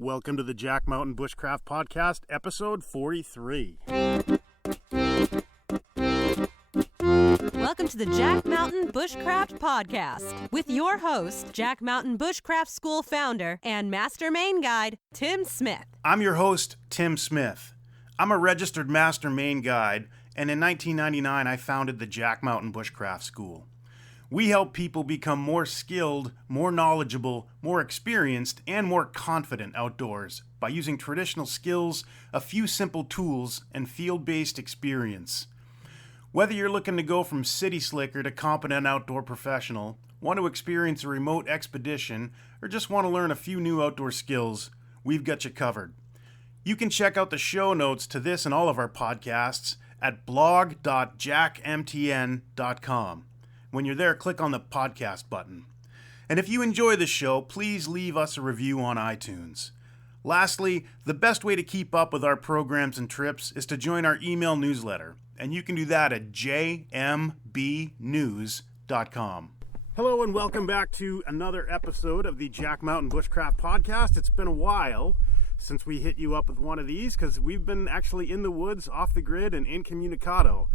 Welcome to the Jack Mountain Bushcraft Podcast, episode 43. Welcome to the Jack Mountain Bushcraft Podcast with your host, Jack Mountain Bushcraft School founder and Master Main Guide, Tim Smith. I'm your host, Tim Smith. I'm a registered Master Main Guide, and in 1999 I founded the Jack Mountain Bushcraft School. We help people become more skilled, more knowledgeable, more experienced, and more confident outdoors by using traditional skills, a few simple tools, and field-based experience. Whether you're looking to go from city slicker to competent outdoor professional, want to experience a remote expedition, or just want to learn a few new outdoor skills, we've got you covered. You can check out the show notes to this and all of our podcasts at blog.jackmtn.com. When you're there, click on the podcast button. And if you enjoy the show, please leave us a review on iTunes. Lastly, the best way to keep up with our programs and trips is to join our email newsletter, and you can do that at jmbnews.com. Hello and welcome back to another episode of the Jack Mountain Bushcraft Podcast. It's been a while since we hit you up with one of these because we've been actually in the woods, off the grid, and incommunicado,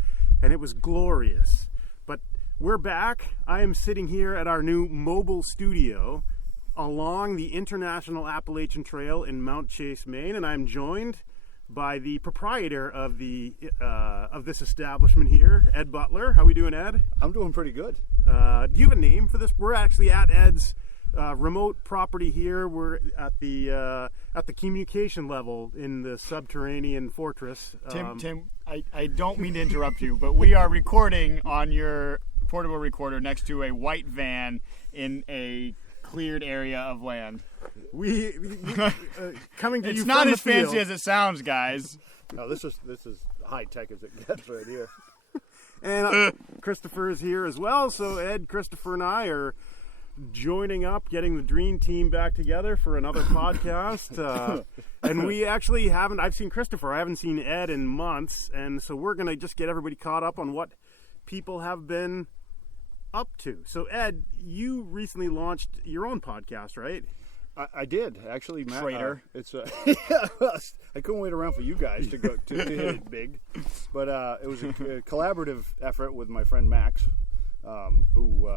and it was glorious. But we're back. I am sitting here at our new mobile studio along the International Appalachian Trail in Mount Chase, Maine, and I'm joined by the proprietor of this establishment here, Ed Butler. How we doing, Ed? I'm doing pretty good. Do you have a name for this? We're actually at Ed's remote property here. We're at the communication level in the subterranean fortress. Tim, I don't mean to interrupt you, but we are recording on your portable recorder next to a white van in a cleared area of land. We coming to it's you not from as the field. fancy as it sounds, guys. No, this is high tech as it gets right here. And Christopher is here as well. So Ed, Christopher, and I are joining up, getting the dream team back together for another podcast. And we actually haven't. I've seen Christopher. I haven't seen Ed in months, and so we're gonna just get everybody caught up on what people have been up to. So Ed, you recently launched your own podcast, right? I did actually, Matt. Traitor. It's I couldn't wait around for you guys to go to hit it big, but it was a collaborative effort with my friend Max, who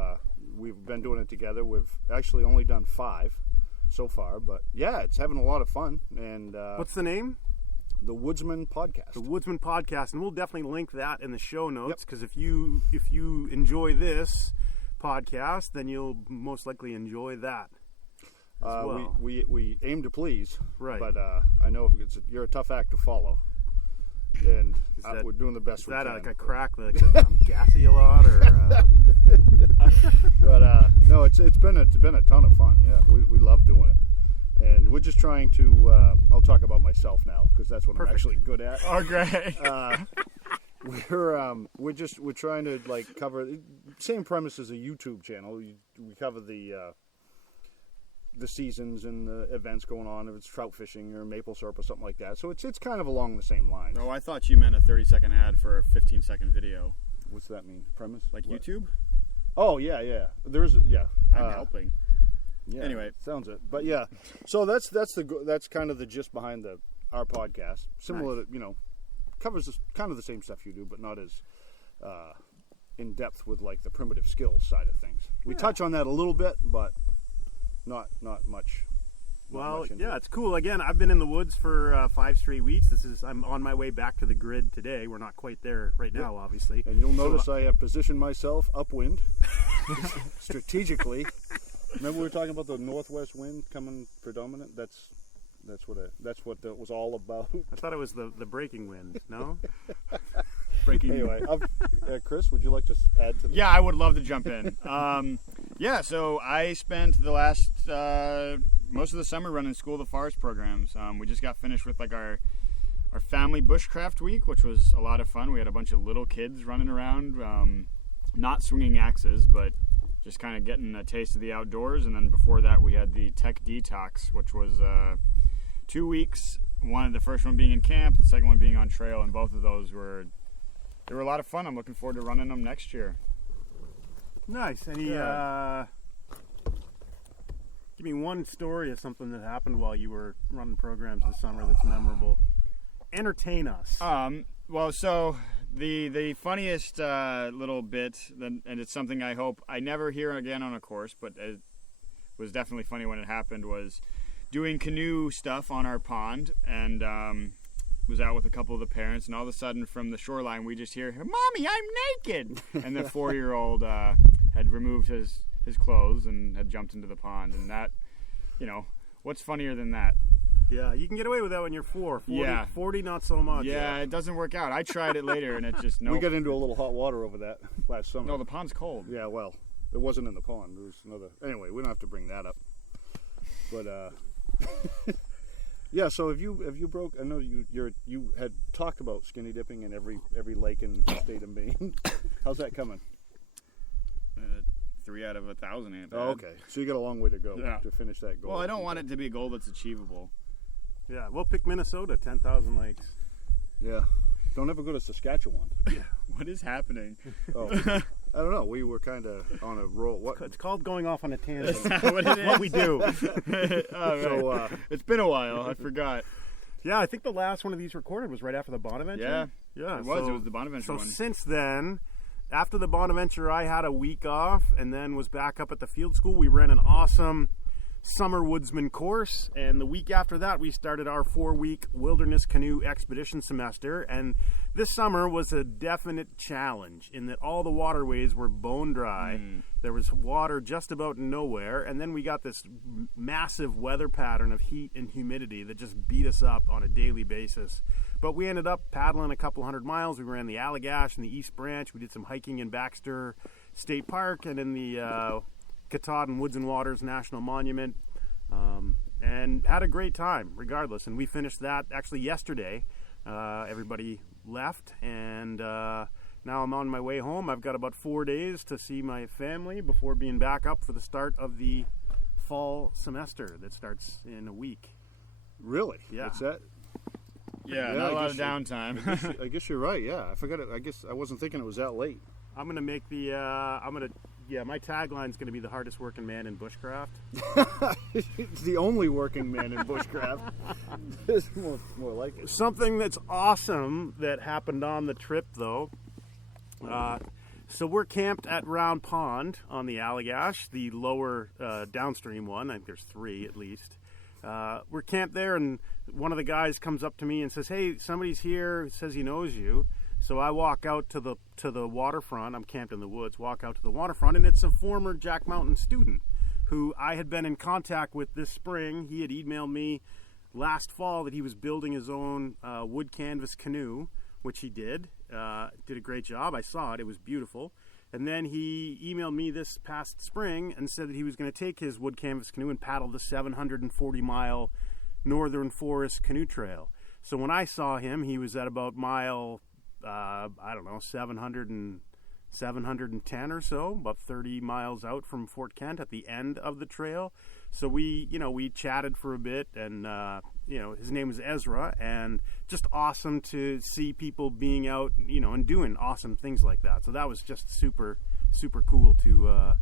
we've been doing it together. We've actually only done 5 so far, but yeah, it's having a lot of fun. And what's the name? The Woodsman Podcast. The Woodsman Podcast, and we'll definitely link that in the show notes, because if you enjoy this podcast, then you'll most likely enjoy that as well. We aim to please, right? But I know you're a tough act to follow, and we're doing the best we can. Is that like a crack? Like I'm gassy a lot, or? But no, it's been a ton of fun. Yeah, we love doing it. And we're just trying to, I'll talk about myself now, because that's what Perfect. I'm actually good at. Oh, great. We're trying to cover, same premise as a YouTube channel. We cover the seasons and the events going on, if it's trout fishing or maple syrup or something like that. So it's kind of along the same lines. Oh, I thought you meant a 30-second ad for a 15-second video. What's that mean? Premise? Like what? YouTube? Oh, yeah. Yeah. I'm helping. Yeah, anyway, sounds it. But yeah, so that's kind of the gist behind our podcast. Similar nice. to, covers kind of the same stuff you do, but not as in depth with like the primitive skills side of things. We touch on that a little bit, but not much. Well, yeah, it's cool. Again, I've been in the woods for 5 straight weeks. I'm on my way back to the grid today. We're not quite there right now, obviously. And you'll notice I have positioned myself upwind strategically. Remember we were talking about the northwest wind coming predominant? That's what that was all about. I thought it was the breaking wind. No. Breaking. Anyway, Chris, would you like to add to that? Yeah, I would love to jump in. So I spent the last most of the summer running School of the Forest programs. We just got finished with our family bushcraft week, which was a lot of fun. We had a bunch of little kids running around, not swinging axes, but just kind of getting a taste of the outdoors. And then before that, we had the Tech Detox, which was 2 weeks. The first one being in camp, the second one being on trail, and both of those were a lot of fun. I'm looking forward to running them next year. Nice. Any Give me one story of something that happened while you were running programs this summer that's memorable. Entertain us. Well, so the funniest little bit, and it's something I hope I never hear again on a course, but it was definitely funny when it happened, was doing canoe stuff on our pond, and was out with a couple of the parents, and all of a sudden from the shoreline we just hear, "Mommy, I'm naked!" And the 4-year-old had removed his clothes and had jumped into the pond, and that, what's funnier than that? Yeah, you can get away with that when you're 4. 40 not so much. Yeah, it doesn't work out. I tried it later, and it just We got into a little hot water over that last summer. No, the pond's cold. Yeah, well, it wasn't in the pond. There was another. Anyway, we don't have to bring that up. But yeah. So have you broke? I know you had talked about skinny dipping in every lake in the state of Maine. How's that coming? 3 out of 1,000 ain't bad. Oh, okay. So you got a long way to go to finish that goal. Well, I don't want it to be a goal that's achievable. Yeah, we'll pick Minnesota, 10,000 lakes. Yeah. Don't ever go to Saskatchewan. Yeah. What is happening? Oh, I don't know. We were kind of on a roll. What? It's called going off on a tangent. What we do. Oh, right. So it's been a while. I forgot. Yeah, I think the last one of these recorded was right after the Bonaventure. Yeah. It was the Bonaventure one. So since then, after the Bonaventure, I had a week off and then was back up at the field school. We ran an awesome summer woodsman course, and the week after that we started our 4-week Wilderness Canoe Expedition Semester, and this summer was a definite challenge in that all the waterways were bone dry. There was water just about nowhere, and then we got this massive weather pattern of heat and humidity that just beat us up on a daily basis. But we ended up paddling a couple 100 miles. We ran the Allagash and the East Branch. We did some hiking in Baxter State Park and in the Katahdin Woods and Waters National Monument, and had a great time regardless. And we finished that actually yesterday. Everybody left, and now I'm on my way home. I've got about 4 days to see my family before being back up for the start of the fall semester that starts in a week. Really? Yeah. What's that? Yeah, not a lot of downtime. I guess you're right. Yeah, I forgot it. I guess I wasn't thinking it was that late. I'm gonna make the. My tagline's gonna be the hardest working man in bushcraft. It's the only working man in bushcraft. It's more like it. Something that's awesome that happened on the trip, though. So we're camped at Round Pond on the Allagash, the lower downstream one. I think there's 3 at least. We're camped there, and one of the guys comes up to me and says, "Hey, somebody's here. Says he knows you." So I walk out to the waterfront. I'm camped in the woods. Walk out to the waterfront, and it's a former Jack Mountain student who I had been in contact with this spring. He had emailed me last fall that he was building his own wood canvas canoe, which he did. Did a great job. I saw it. It was beautiful. And then he emailed me this past spring and said that he was going to take his wood canvas canoe and paddle the 740-mile Northern Forest Canoe Trail. So when I saw him, he was at about mile 710 or so, about 30 miles out from Fort Kent at the end of the trail. So we chatted for a bit, and his name was Ezra, and just awesome to see people being out, and doing awesome things like that. So that was just super, super cool to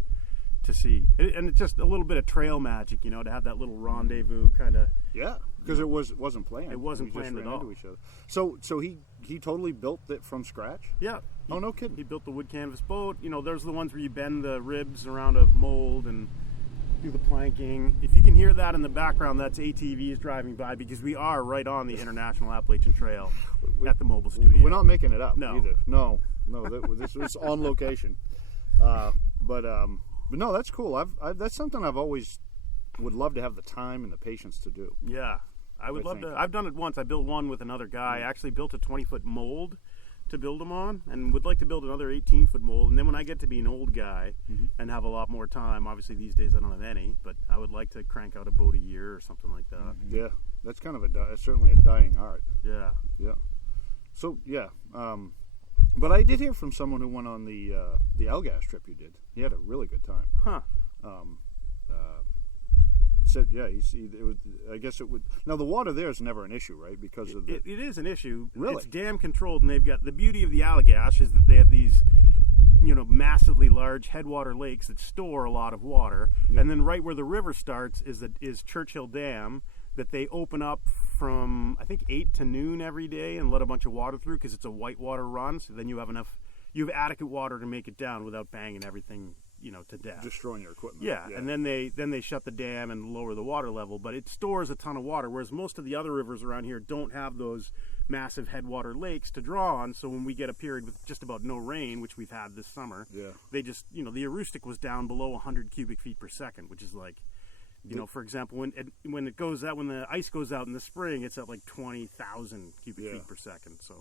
see. And it's just a little bit of trail magic, to have that little rendezvous kind of. Yeah, because it wasn't planned. It wasn't planned at all. Into each other. So he totally built it from scratch? Yeah. Oh, no kidding. He built the wood canvas boat. Those are the ones where you bend the ribs around a mold and do the planking. If you can hear that in the background, that's ATVs driving by, because we are right on the International Appalachian Trail at the mobile studio. We're not making it up either. No, this was on location. But no, that's cool. That's something I've always would love to have the time and the patience to do. Yeah, I would love to. I've done it once. I built one with another guy. I actually built a 20-foot mold to build them on, and would like to build another 18-foot mold. And then when I get to be an old guy and have a lot more time, obviously these days I don't have any, but I would like to crank out a boat a year or something like that. Yeah, that's kind of certainly a dying art. Yeah. So but I did hear from someone who went on the Allagash trip you did. He had a really good time. Huh. Said it was. I guess it would. Now the water there is never an issue, right? Because of it is an issue. Really, it's dam controlled, and they've got the beauty of the Allagash is that they have these massively large headwater lakes that store a lot of water. And then right where the river starts is Churchill Dam that they open up from, I think, 8 to noon every day and let a bunch of water through because it's a whitewater run. So then you have adequate water to make it down without banging everything, to death. Destroying your equipment. Yeah, and then they shut the dam and lower the water level. But it stores a ton of water, whereas most of the other rivers around here don't have those massive headwater lakes to draw on. So when we get a period with just about no rain, which we've had this summer, they just, the Aroostook was down below 100 cubic feet per second, which is like, for example, when the ice goes out in the spring, it's at like 20,000 cubic feet per second. So.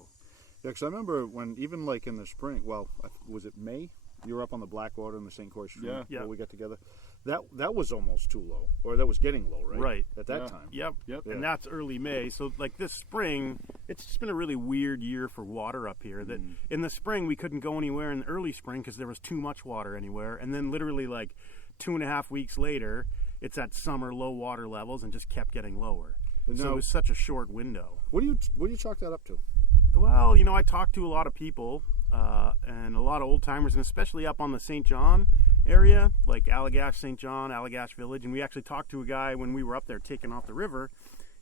Yeah, because I remember when, even like in the spring, well, was it May? You were up on the Blackwater and the St. Croix Stream where we got together. That was almost too low, or that was getting low, right? Right. At that time. Yep. Yeah. And that's early May. So like this spring, it's just been a really weird year for water up here. That in the spring we couldn't go anywhere in the early spring because there was too much water anywhere, and then literally like 2.5 weeks later, it's at summer low water levels and just kept getting lower. So it was such a short window. What do you chalk that up to? Well, I talked to a lot of people and a lot of old timers, and especially up on the St. John area, like Allagash, St. John, Allagash Village. And we actually talked to a guy when we were up there taking off the river.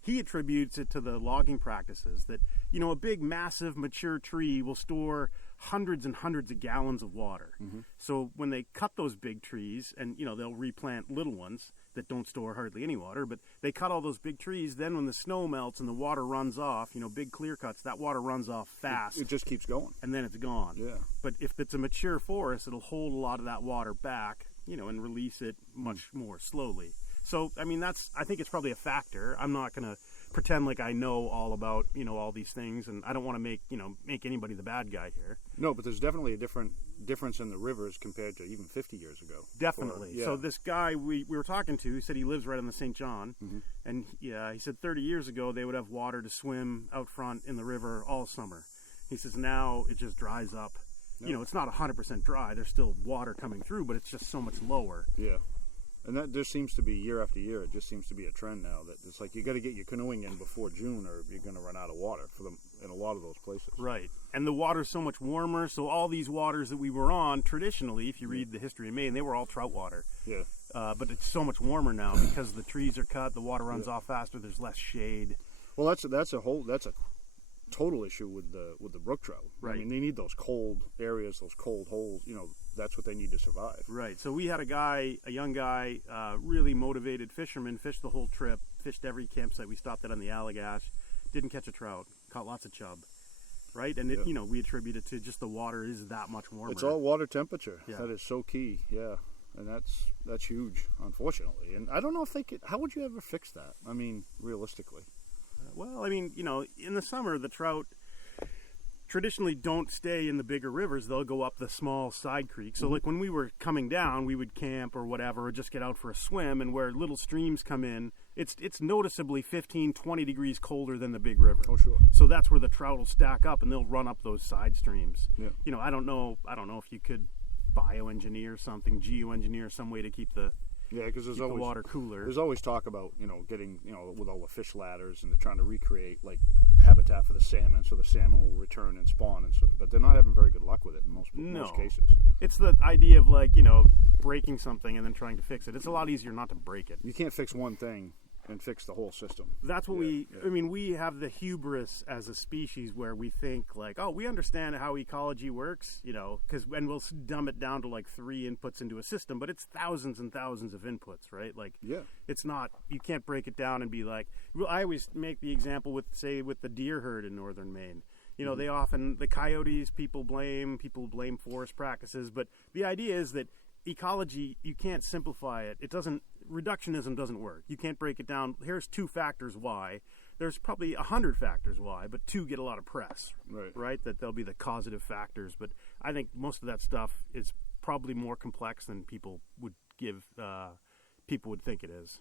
He attributes it to the logging practices that, a big, massive, mature tree will store hundreds and hundreds of gallons of water. So when they cut those big trees, and, they'll replant little ones that don't store hardly any water, but they cut all those big trees, then when the snow melts and the water runs off, big clear cuts, that water runs off fast. It just keeps going. And then it's gone. Yeah. But if it's a mature forest, it'll hold a lot of that water back, and release it much more slowly. So, I think it's probably a factor. I'm not going to pretend like I know all about, all these things, and I don't want to make anybody the bad guy here. No, but there's definitely a difference in the rivers compared to even 50 years ago. Definitely. So this guy we were talking to, he said he lives right on the St. John, and he said 30 years ago they would have water to swim out front in the river all summer. He says now it just dries up. No. It's not 100% dry. There's still water coming through, but it's just so much lower. Yeah. And that just seems to be year after year. It just seems to be a trend now that it's like you got to get your canoeing in before June, or you're going to run out of water for them in a lot of those places. Right, and the water's so much warmer. So all these waters that we were on traditionally, if you read the history of Maine, they were all trout water. Yeah. But it's so much warmer now because the trees are cut, the water runs off faster. There's less shade. Well, that's a total issue with the brook trout. Right. They need those cold areas, those cold holes. That's what they need to survive. Right. So we had a young guy, really motivated fisherman, fished the whole trip, fished every campsite we stopped at on the Allagash, didn't catch a trout, caught lots of chub. Right. And we attribute it to just the water is that much warmer. It's all water temperature. Yeah. That is so key. Yeah. And that's huge, unfortunately. And I don't know if they could. How would you ever fix that? Realistically. In the summer, the trout traditionally don't stay in the bigger rivers. They'll go up the small side creeks. So like when we were coming down, we would camp or whatever, or just get out for a swim. And where little streams come in, it's noticeably 15, 20 degrees colder than the big river. Oh, sure. So that's where the trout will stack up, and they'll run up those side streams. Yeah. I don't know if you could bioengineer something, geoengineer some way to keep the because there's always the water cooler. There's always talk about getting with all the fish ladders, and they're trying to recreate like habitat for the salmon, so the salmon will return and spawn, but they're not having very good luck with it in most cases. It's the idea of breaking something and then trying to fix it. It's a lot easier not to break it. You can't fix one thing and fix the whole system. That's what we have the hubris as a species where we think we understand how ecology works, and we'll dumb it down to 3 inputs into a system, but it's thousands and thousands of inputs, right? It's not, you can't break it down and be I always make the example with the deer herd in northern Maine. They often, the coyotes, people blame forest practices, but the idea is that ecology, you can't simplify it. Reductionism doesn't work. You can't break it down. Here's 2 factors why. There's probably 100 factors why, but 2 get a lot of press, right? That they'll be the causative factors. But I think most of that stuff is probably more complex than people would think it is.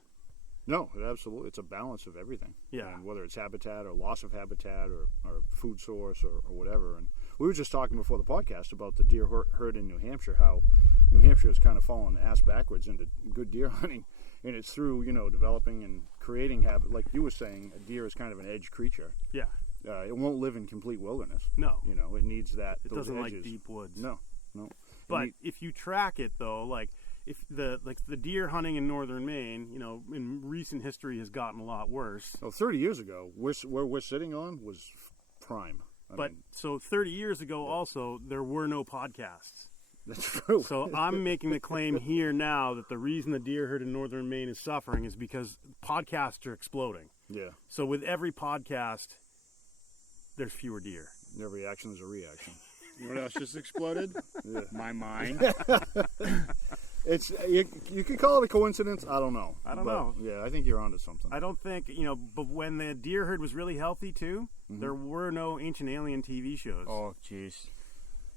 No, absolutely. It's a balance of everything. Yeah. And whether it's habitat or loss of habitat or food source or whatever. And we were just talking before the podcast about the deer herd in New Hampshire, how New Hampshire has kind of fallen ass backwards into good deer hunting. And it's through, developing and creating habit. Like you were saying, a deer is kind of an edge creature. Yeah. It won't live in complete wilderness. No. It needs that. It those doesn't edges. like deep woods. No. But if you track it, though, like if the deer hunting in northern Maine, in recent history has gotten a lot worse. Well, 30 years ago, where we're sitting on was prime. So 30 years ago, also, there were no podcasts. That's true. So I'm making the claim here now that the reason the deer herd in northern Maine is suffering is because podcasts are exploding. Yeah. So with every podcast, there's fewer deer. Every action is a reaction. You know what else just exploded? Yeah. My mind. It's you could call it a coincidence. I don't know. I don't know. Yeah, I think you're onto something. I don't think, but when the deer herd was really healthy too, there were no Ancient Alien TV shows. Oh, jeez.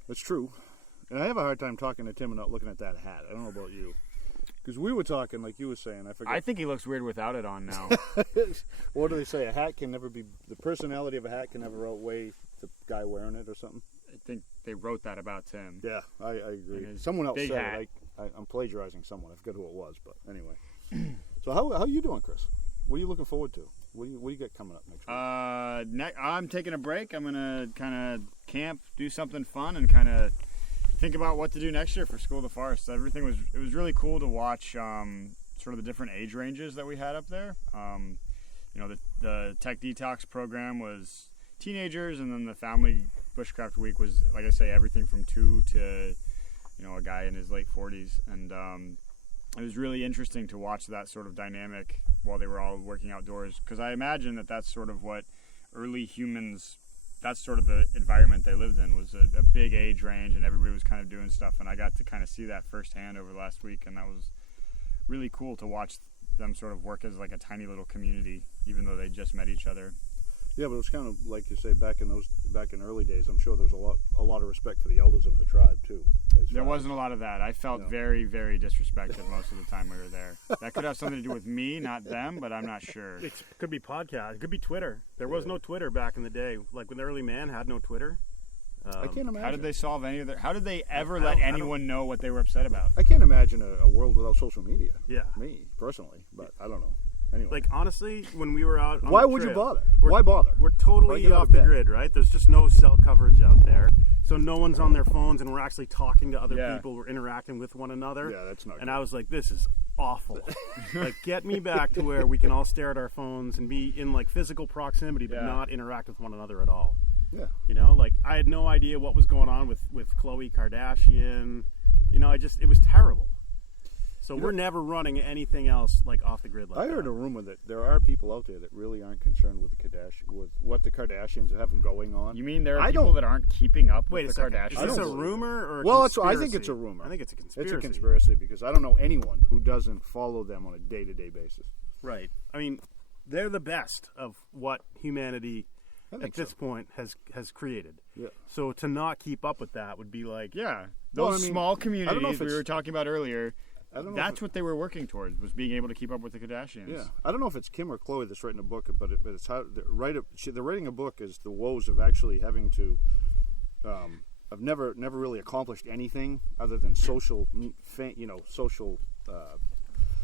That's true. And I have a hard time talking to Tim and not looking at that hat. I don't know about you. Because we were talking, like you were saying, I forget. I think he looks weird without it on now. What do they say? A hat can never be, the personality of a hat can never outweigh the guy wearing it or something? I think they wrote that about Tim. Yeah, I agree. Someone else big said hat. it. I'm plagiarizing someone. I forget who it was, but anyway. So how are you doing, Chris? What are you looking forward to? What do you got coming up next week? I'm taking a break. I'm going to kind of camp, do something fun, and kind of think about what to do next year for School of the Forest. It was really cool to watch sort of the different age ranges that we had up there. The Tech Detox program was teenagers, and then the Family Bushcraft Week was, like I say, everything from 2 to a guy in his late 40s, and it was really interesting to watch that sort of dynamic while they were all working outdoors, because I imagine that's sort of what early humans, that's sort of the environment they lived in, was a big age range, and everybody was kind of doing stuff, and I got to kind of see that firsthand over the last week, and that was really cool to watch them sort of work as like a tiny little community, even though they just met each other. Yeah, but it was kind of like you say back in early days. I'm sure there was a lot of respect for the elders of the tribe too. There wasn't a lot of that. I felt very, very disrespected most of the time we were there. That could have something to do with me, not them, but I'm not sure. It could be podcast. It could be Twitter. There was no Twitter back in the day. Like when the early man had no Twitter. I can't imagine. How did they solve any of their? How did they ever let anyone know what they were upset about? I can't imagine a world without social media. Yeah. Me personally, but I don't know. Anyway. Like honestly, when we were out on why the would trail, you bother? Why bother? We're totally off the grid, right? There's just no cell coverage out there. So no one's on their phones, and we're actually talking to other people. We're interacting with one another. Yeah, that's not good. And I was like, this is awful. Like, get me back to where we can all stare at our phones and be in, like, physical proximity, but not interact with one another at all. Yeah. Like, I had no idea what was going on with Khloe Kardashian. It was terrible. So we're never running anything else like off the grid like that. I heard a rumor that there are people out there that really aren't concerned with what the Kardashians have going on. You mean there are people that aren't keeping up with the Kardashians? Is this a rumor or a Well, conspiracy? I think it's a rumor. I think it's a conspiracy. It's a conspiracy because I don't know anyone who doesn't follow them on a day-to-day basis. Right. I mean, they're the best of what humanity at this point has created. Yeah. So to not keep up with that would be like... Yeah. Those small communities we were talking about earlier... That's what they were working towards, was being able to keep up with the Kardashians. Yeah, I don't know if it's Kim or Khloe that's writing a book, but it's how they're writing a book is the woes of actually having to. I've never really accomplished anything other than social fame, social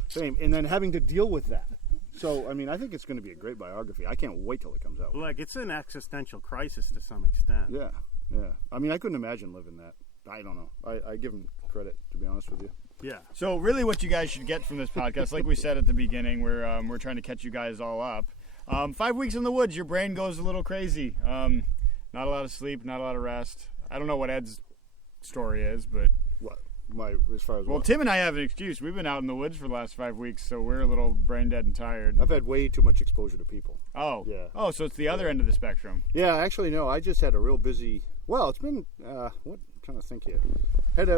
fame, and then having to deal with that. So, I mean, I think it's going to be a great biography. I can't wait till it comes out. Like, it's an existential crisis to some extent. Yeah. I mean, I couldn't imagine living that. I don't know. I give them credit, to be honest with you. Yeah. So really what you guys should get from this podcast, like we said at the beginning, we're trying to catch you guys all up. 5 weeks in the woods, your brain goes a little crazy. Not a lot of sleep, not a lot of rest. I don't know what Ed's story is, but... What? As far as well, what? Tim and I have an excuse. We've been out in the woods for the last 5 weeks, so we're a little brain dead and tired. I've had way too much exposure to people. Oh. Yeah. Oh, so it's the other end of the spectrum. Yeah, actually, no. I just had a real busy... Well, it's been... I'm trying to think here.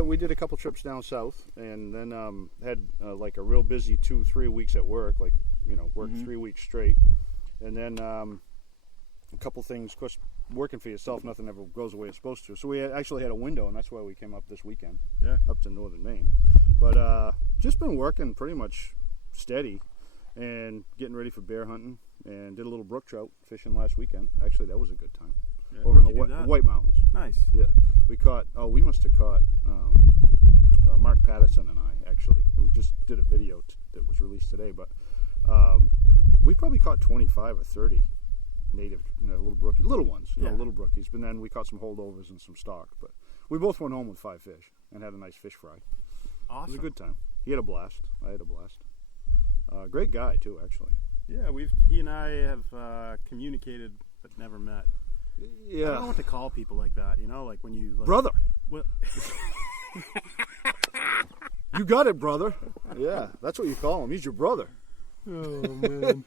We did a couple trips down south, and then had like a real busy 2-3 weeks at work, worked 3 weeks straight, and then a couple things. Of course, working for yourself, nothing ever goes the way it's supposed to. So we actually had a window, and that's why we came up this weekend, up to northern Maine. But just been working pretty much steady, and getting ready for bear hunting, and did a little brook trout fishing last weekend. Actually, that was a good time. Yeah, over in the White Mountains. Nice. Yeah. We must have caught Mark Patterson and I, actually. We just did a video that was released today, but we probably caught 25 or 30 native little brookies, little ones, little brookies. But then we caught some holdovers and some stock. But we both went home with 5 fish. and had a nice fish fry. Awesome. It was a good time. He had a blast. I had a blast. Great guy too, actually. Yeah, he and I have communicated but never met. Yeah. I don't know what to call people like that. Like when you brother. Well, you got it, brother. Yeah, that's what you call him. He's your brother. oh man.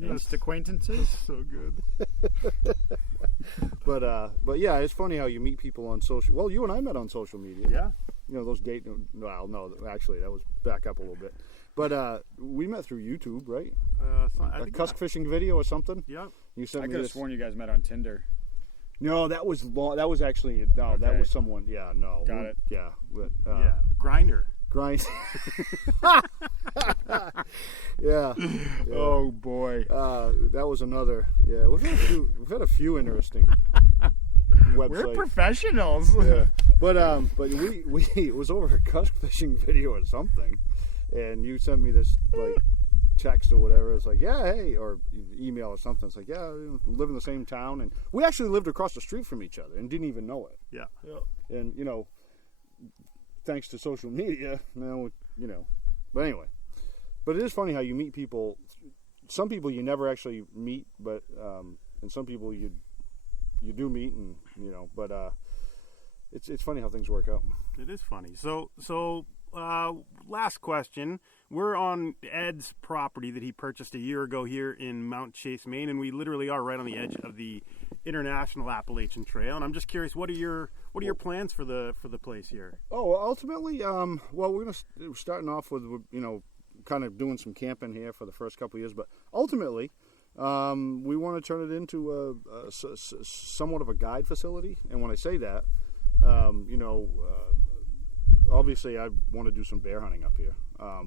Just acquaintances. So good. But yeah, it's funny how you meet people on social. Well, you and I met on social media. Yeah. Those date. Well, no, actually, that was back up a little bit. But we met through YouTube, right? A cusk fishing video or something. Yep. You sent I me could have this. sworn you guys met on Tinder. No, that was that was actually no. That Okay. was someone. Yeah, no. Got it. Yeah. But, Yeah. Grinder. Grind. Yeah. Oh boy. That was another. Yeah, we've had a few interesting websites. We're professionals. Yeah. But we it was over a cusk fishing video or something, and you sent me this like text or whatever. It's like, yeah, hey, or email or something. It's like, yeah, we live in the same town, and we actually lived across the street from each other and didn't even know it. Yeah. And thanks to social media, now But anyway, but it is funny how you meet people. Some people you never actually meet, but and some people you do meet, and But it's funny how things work out. It is funny. So last question. We're on Ed's property that he purchased a year ago here in Mount Chase, Maine, and we literally are right on the edge of the International Appalachian Trail. And I'm just curious, what are your plans for the place here? Oh, well, ultimately, we're starting off with kind of doing some camping here for the first couple of years, but ultimately, we want to turn it into somewhat of a guide facility. And when I say that, obviously I want to do some bear hunting up here,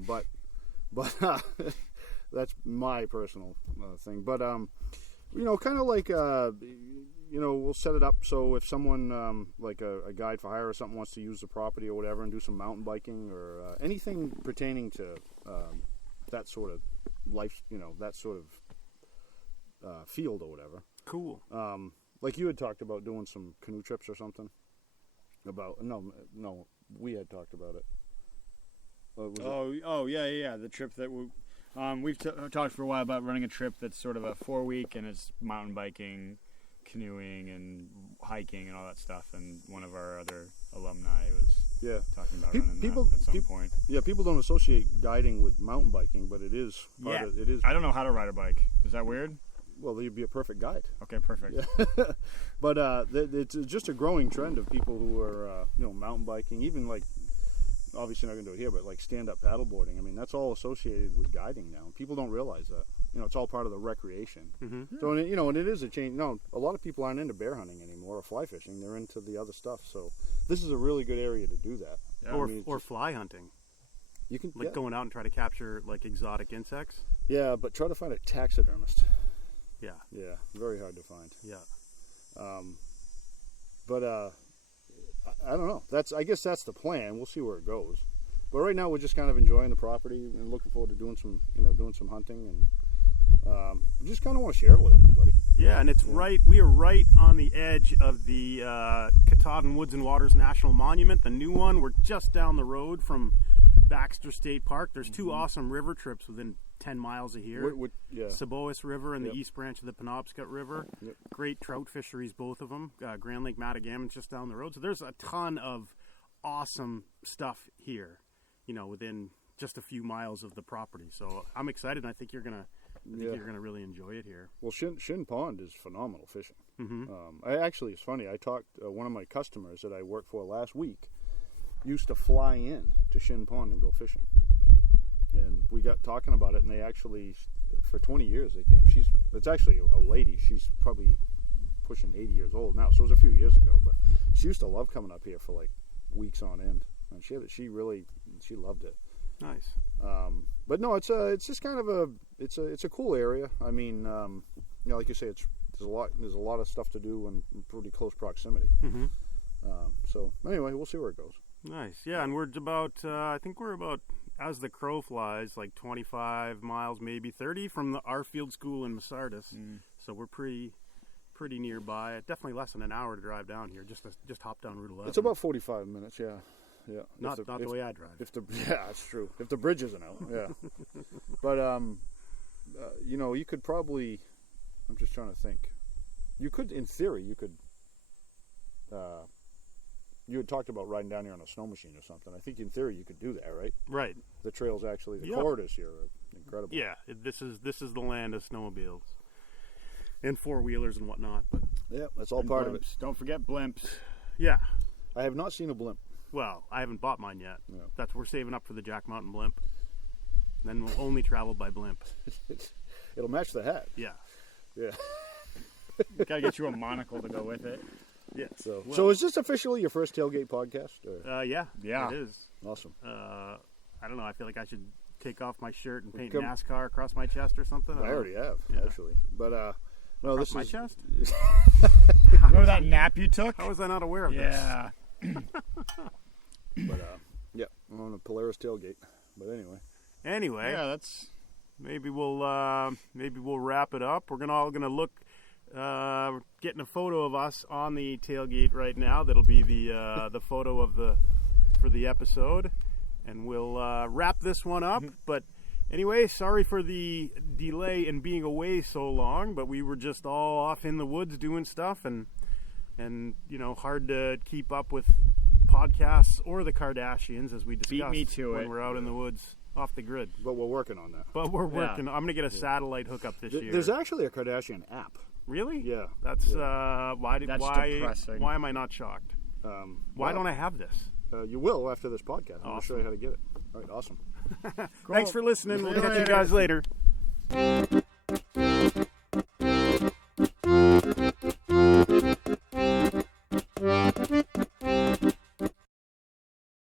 but that's my personal thing. But kind of like we'll set it up so if someone like a guide for hire or something wants to use the property or whatever and do some mountain biking or anything pertaining to that sort of life, that sort of field or whatever. Cool. Like you had talked about doing some canoe trips or something. No, we had talked about it. Yeah. The trip that we've talked for a while about running a trip that's sort of a 4-week, and it's mountain biking, canoeing, and hiking, and all that stuff. And one of our other alumni was talking about running that at some point. Yeah, people don't associate guiding with mountain biking, but it is. It is. I don't know how to ride a bike. Is that weird? Well, you'd be a perfect guide. Okay, perfect. Yeah. But it's just a growing trend of people who are mountain biking, even like obviously not going to do it here, but like stand-up paddleboarding. I mean, that's all associated with guiding now. People don't realize that. It's all part of the recreation. Mm-hmm. So, and it is a change. No, a lot of people aren't into bear hunting anymore or fly fishing. They're into the other stuff. So this is a really good area to do that. Yeah. Or fly hunting. You can going out and try to capture like exotic insects. Yeah, but try to find a taxidermist. Yeah. Yeah, very hard to find. Yeah. But I don't know. I guess that's the plan. We'll see where it goes. But right now we're just kind of enjoying the property and looking forward to doing some hunting, and just kind of want to share it with everybody. Yeah, and we are right on the edge of the Katahdin Woods and Waters National Monument, the new one. We're just down the road from Baxter State Park. There's two awesome river trips within 10 miles of here. Saboas River and the East Branch of the Penobscot River. Yep. Great trout fisheries, both of them. Grand Lake Matagammon's just down the road. So there's a ton of awesome stuff here, within just a few miles of the property. So I'm excited, and I think you're gonna really enjoy it here. Well, Shin Pond is phenomenal fishing. Mm-hmm. It's funny. I talked one of my customers that I worked for last week used to fly in to Shin Pond and go fishing. And we got talking about it, and they actually, for 20 years, they came. It's actually a lady. She's probably pushing 80 years old now, so it was a few years ago. But she used to love coming up here for like weeks on end, and she loved it. Nice. But no, it's just kind of it's a cool area. I mean, like you say, there's a lot of stuff to do in pretty close proximity. Mm-hmm. So anyway, we'll see where it goes. Nice. Yeah, and we're about I think we're about, as the crow flies, like 25 miles, maybe 30 from our field school in Masardis. So we're pretty pretty nearby. Definitely less than an hour to drive down here. Just hop down Route 11. It's about 45 minutes. Yeah. Not the way I drive. That's true. If the bridge isn't out, yeah. But you could probably. I'm just trying to think. You could, in theory, you had talked about riding down here on a snow machine or something. I think in theory you could do that, right? Right. The trails actually, the corridors here are incredible. Yeah, this is the land of snowmobiles and four-wheelers and whatnot. But yeah, that's all part blimps. of it. Don't forget blimps. Yeah. I have not seen a blimp. Well, I haven't bought mine yet. Yeah. We're saving up for the Jack Mountain blimp. Then we'll only travel by blimp. It'll match the hat. Yeah. Yeah. Gotta get you a monocle to go with it. Yeah. So is this officially your first tailgate podcast? Or? Yeah. It is. Awesome. I don't know. I feel like I should take off my shirt and paint NASCAR across my chest or something. I already have, actually. But no, across this my is chest. Remember that nap you took? How was I not aware of this? Yeah. But yeah, I'm on a Polaris tailgate. But anyway. Yeah, that's. Maybe we'll wrap it up. We're all gonna look. Getting a photo of us on the tailgate right now. That'll be the photo for the episode, and we'll wrap this one up. But anyway, sorry for the delay in being away so long, but we were just all off in the woods doing stuff, and hard to keep up with podcasts or the Kardashians, as we discussed. Beat me to when it. we're out in the woods off the grid. But we're working on that. But we're working. I'm gonna get a satellite hookup this year. There's actually a Kardashian app. Really? Yeah. That's why depressing. Why am I not shocked? Why don't I have this? You will after this podcast. I'm going to show you how to get it. All right, awesome. Thanks for listening. We'll catch you guys later.